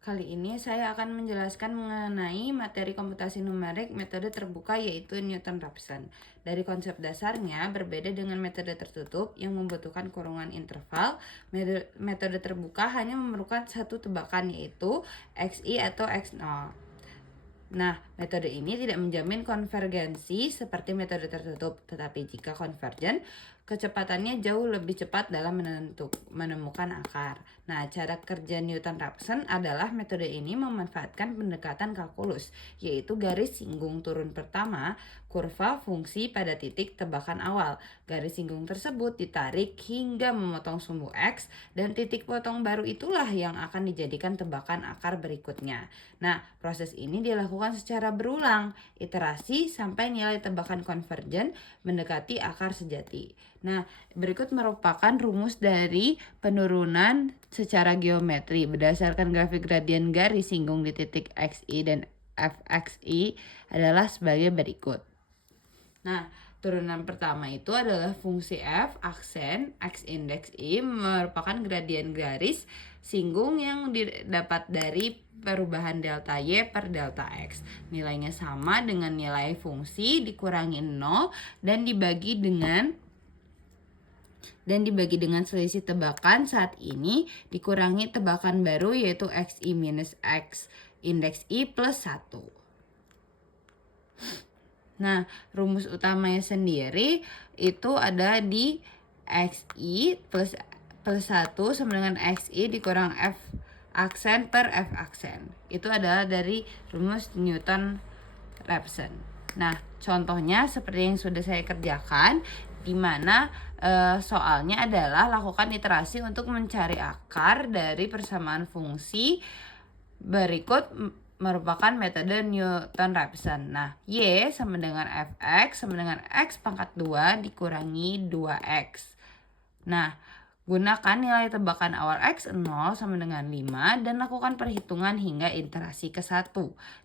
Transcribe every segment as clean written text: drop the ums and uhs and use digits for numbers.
Kali ini saya akan menjelaskan mengenai materi komputasi numerik metode terbuka yaitu Newton-Raphson. Dari konsep dasarnya berbeda dengan metode tertutup yang membutuhkan kurungan interval. Metode terbuka hanya memerlukan satu tebakan yaitu XI atau X0. Nah, metode ini tidak menjamin konvergensi seperti metode tertutup, tetapi jika konvergen, kecepatannya jauh lebih cepat dalam menemukan akar. Nah, cara kerja Newton-Raphson adalah metode ini memanfaatkan pendekatan kalkulus, yaitu garis singgung turun pertama, kurva fungsi pada titik tebakan awal. Garis singgung tersebut ditarik hingga memotong sumbu X, dan titik potong baru itulah yang akan dijadikan tebakan akar berikutnya. Nah, proses ini dilakukan secara berulang, iterasi sampai nilai tebakan konvergen mendekati akar sejati. Nah, berikut merupakan rumus dari penurunan secara geometri berdasarkan grafik gradien garis singgung di titik XI dan FXI adalah sebagai berikut. Nah, turunan pertama itu adalah fungsi f aksen x indeks i merupakan gradien garis singgung yang didapat dari perubahan delta y per delta x. Nilainya sama dengan nilai fungsi dikurangi 0 dan dibagi dengan selisih tebakan saat ini dikurangi tebakan baru yaitu xi minus x indeks i plus 1. Nah, rumus utamanya sendiri itu ada di XI plus 1 sama dengan XI dikurang F aksen per F aksen. Itu adalah dari rumus Newton-Raphson. Nah, contohnya seperti yang sudah saya kerjakan, di mana soalnya adalah lakukan iterasi untuk mencari akar dari persamaan fungsi berikut merupakan metode Newton-Raphson. Nah, Y sama dengan Fx sama dengan X pangkat 2 dikurangi 2X. Nah, gunakan nilai tebakan awal X0 sama dengan 5 dan lakukan perhitungan hingga iterasi ke 1.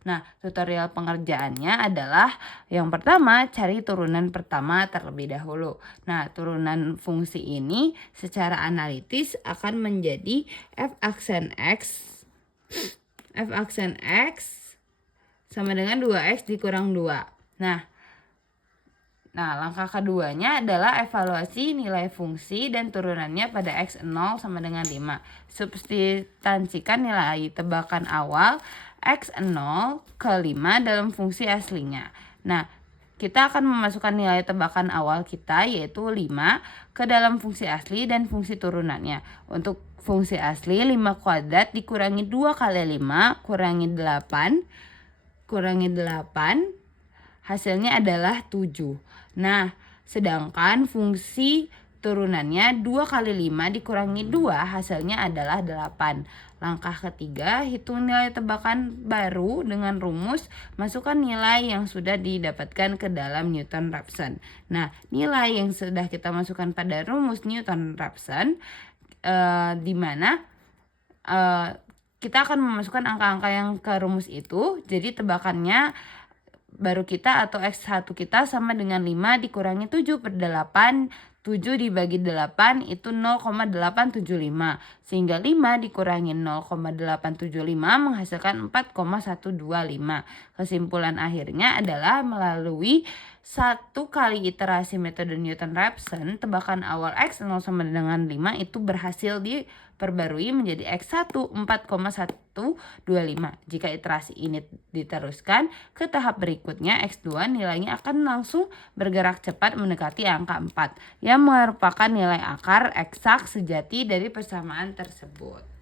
Nah, tutorial pengerjaannya adalah yang pertama, cari turunan pertama terlebih dahulu. Nah, turunan fungsi ini secara analitis akan menjadi F aksen X sama dengan 2X dikurang 2. Nah, langkah keduanya adalah evaluasi nilai fungsi dan turunannya pada X0 sama dengan 5. Substansikan nilai tebakan awal X0 ke 5 dalam fungsi aslinya. Nah, kita akan memasukkan nilai tebakan awal kita yaitu 5 ke dalam fungsi asli dan fungsi turunannya. Untuk fungsi asli 5 kuadrat dikurangi 2 kali 5 kurangi 8 hasilnya adalah 7. Nah, sedangkan fungsi turunannya 2 kali 5 dikurangi 2 hasilnya adalah 8. Langkah ketiga, hitung nilai tebakan baru dengan rumus masukkan nilai yang sudah didapatkan ke dalam Newton-Raphson. Nah, nilai yang sudah kita masukkan pada rumus Newton-Raphson di mana kita akan memasukkan angka-angka yang ke rumus itu. Jadi tebakannya baru kita atau X1 kita sama dengan 5 dikurangi 7 per 8. 7 dibagi 8 itu 0,875. Sehingga 5 dikurangi 0,875 menghasilkan 4,125. Kesimpulan akhirnya adalah melalui satu kali iterasi metode Newton-Raphson, tebakan awal X0 sama dengan 5 itu berhasil diperbarui menjadi X1 4,125. Jika iterasi ini diteruskan ke tahap berikutnya, X2 nilainya akan langsung bergerak cepat mendekati angka 4 yang merupakan nilai akar eksak sejati dari persamaan tersebut.